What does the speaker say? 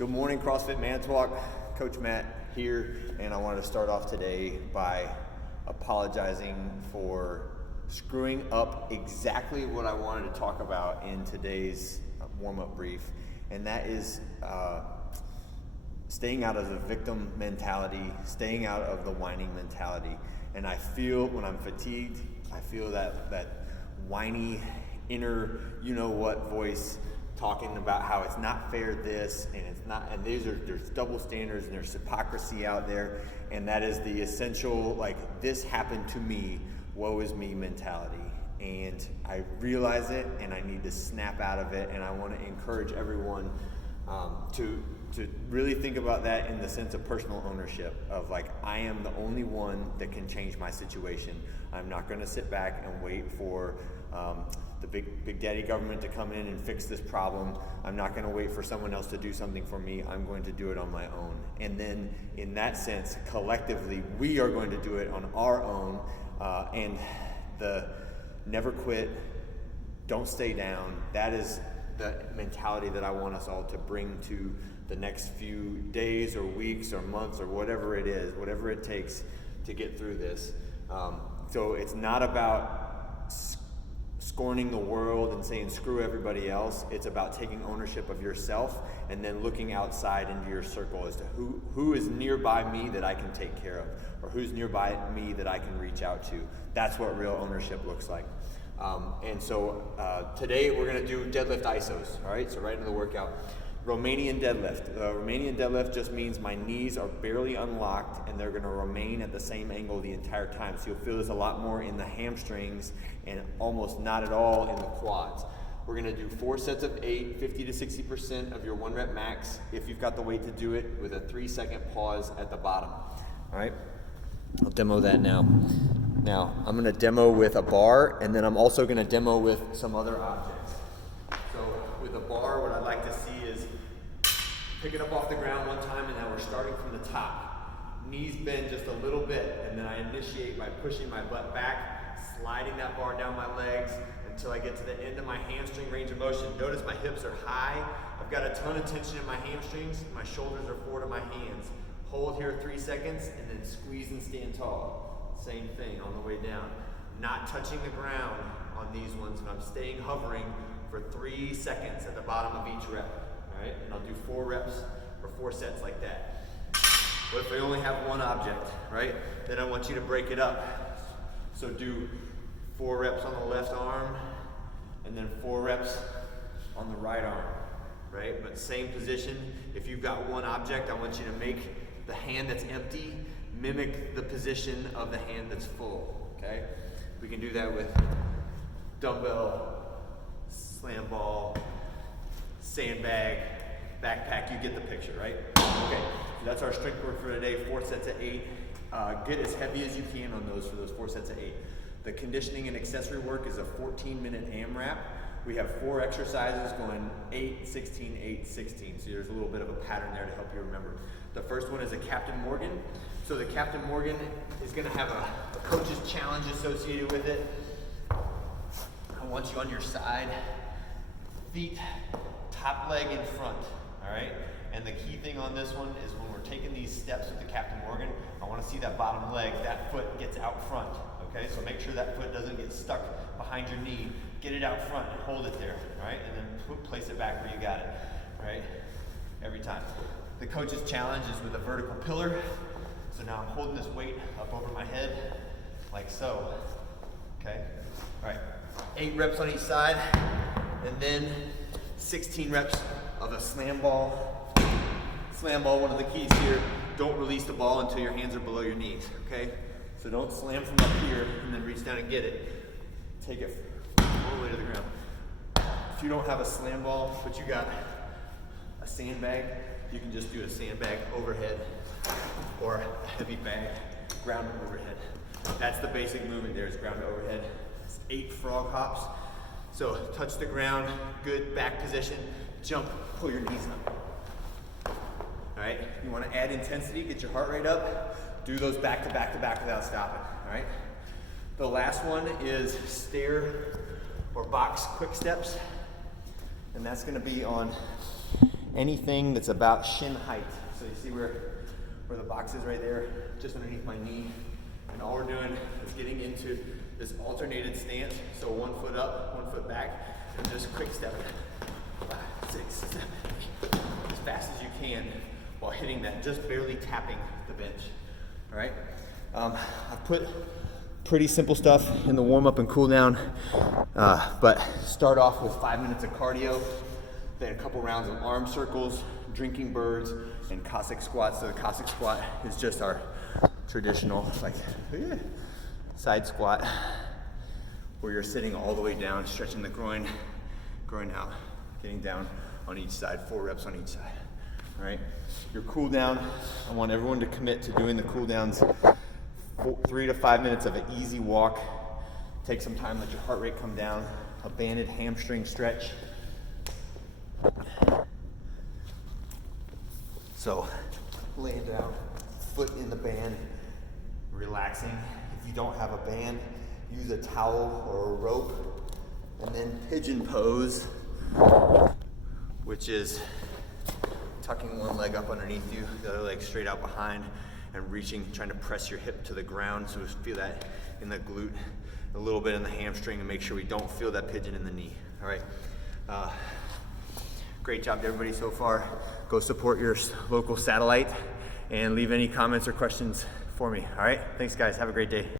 Good morning, CrossFit Manitowoc. Coach Matt here, and I wanted to start off today by apologizing for screwing up exactly what I wanted to talk about in today's warm-up brief, and that is staying out of the victim mentality, staying out of the whining mentality. And I feel when I'm fatigued, I feel that whiny inner you-know-what voice talking about how it's not fair this, and it's not, and there's double standards and there's hypocrisy out there, and that is the essential, like, this happened to me, woe is me mentality. And I realize it, and I need to snap out of it, and I want to encourage everyone to really think about that in the sense of personal ownership of, like, I am the only one that can change my situation. I'm not going to sit back and wait for the big daddy government to come in and fix this problem. I'm not going to wait for someone else to do something for me. I'm going to do it on my own. And then in that sense, collectively, we are going to do it on our own. And the never quit, don't stay down, that is the mentality that I want us all to bring to the next few days or weeks or months or whatever it is, whatever it takes to get through this. So it's not about scorning the world and saying screw everybody else. It's about taking ownership of yourself and then looking outside into your circle as to who is nearby me that I can take care of, or who's nearby me that I can reach out to. That's what real ownership looks like. And so today we're going to do deadlift isos. All right, so right into the workout. Romanian deadlift. Romanian deadlift just means my knees are barely unlocked and they're going to remain at the same angle the entire time. So you'll feel this a lot more in the hamstrings and almost not at all in the quads. We're going to do 4 sets of 8, 50 to 60% of your 1 rep max if you've got the weight to do it, with a 3-second pause at the bottom. All right, I'll demo that now. Now I'm going to demo with a bar, and then I'm also going to demo with some other objects. So with a bar, what I'd like to see is pick it up off the ground one time, and now we're starting from the top. Knees bend just a little bit, and then I initiate by pushing my butt back, sliding that bar down my legs until I get to the end of my hamstring range of motion. Notice my hips are high. I've got a ton of tension in my hamstrings. My shoulders are forward of my hands. Hold here 3 seconds, and then squeeze and stand tall. Same thing on the way down. Not touching the ground on these ones, and I'm staying hovering for 3 seconds at the bottom of each rep. All right, and I'll do 4 reps or 4 sets like that. But if I only have one object, right, then I want you to break it up. So do 4 reps on the left arm, and then 4 reps on the right arm, right? But same position. If you've got one object, I want you to make the hand that's empty mimic the position of the hand that's full, okay? We can do that with dumbbell, slam ball, sandbag, backpack. You get the picture, right? Okay, so that's our strength work for today. 4 sets of 8. Get as heavy as you can on those for those 4 sets of 8. The conditioning and accessory work is a 14-minute AMRAP. We have 4 exercises going 8, 16, 8, 16. So there's a little bit of a pattern there to help you remember. The first one is a Captain Morgan. So the Captain Morgan is going to have a coach's challenge associated with it. I want you on your side, feet, top leg in front, all right? And the key thing on this one is when we're taking these steps with the Captain Morgan, I want to see that bottom leg, that foot gets out front, okay? So make sure that foot doesn't get stuck behind your knee. Get it out front and hold it there, all right? And then place it back where you got it, all right? Every time. The coach's challenge is with a vertical pillar. So now I'm holding this weight up over my head, like so, okay? All right, 8 reps on each side, and then 16 reps of a slam ball. Slam ball, one of the keys here, don't release the ball until your hands are below your knees, okay? So don't slam from up here and then reach down and get it. Take it all the way to the ground. If you don't have a slam ball, but you got a sandbag, you can just do a sandbag overhead or a heavy bag, ground to overhead. That's the basic movement there, is ground to overhead. It's 8 frog hops. So touch the ground, good back position, jump, pull your knees up. All right, you want to add intensity, get your heart rate up, do those back to back to back without stopping, all right? The last one is stair or box quick steps, and that's going to be on anything that's about shin height. So you see where the box is right there, just underneath my knee. And all we're doing is getting into this alternated stance. So 1 foot up, 1 foot back, and just quick step. 5, 6, 7, 8. As fast as you can while hitting that, just barely tapping the bench. All right. I've put pretty simple stuff in the warm up and cool down, but start off with 5 minutes of cardio, then a couple rounds of arm circles, drinking birds, and Cossack squats. So the Cossack squat is just our traditional like side squat where you're sitting all the way down, stretching the groin out, getting down on each side, 4 reps on each side. All right, your cool down, I want everyone to commit to doing the cool downs 3 to 5 minutes of an easy walk. Take some time, let your heart rate come down, a banded hamstring stretch. So laying down, foot in the band, relaxing. If you don't have a band, use a towel or a rope. And then pigeon pose, which is tucking one leg up underneath you, the other leg straight out behind, and reaching, trying to press your hip to the ground. So just feel that in the glute, a little bit in the hamstring, and make sure we don't feel that pigeon in the knee. All right. Great job to everybody so far. Go support your local satellite and leave any comments or questions for me. All right. Thanks, guys. Have a great day.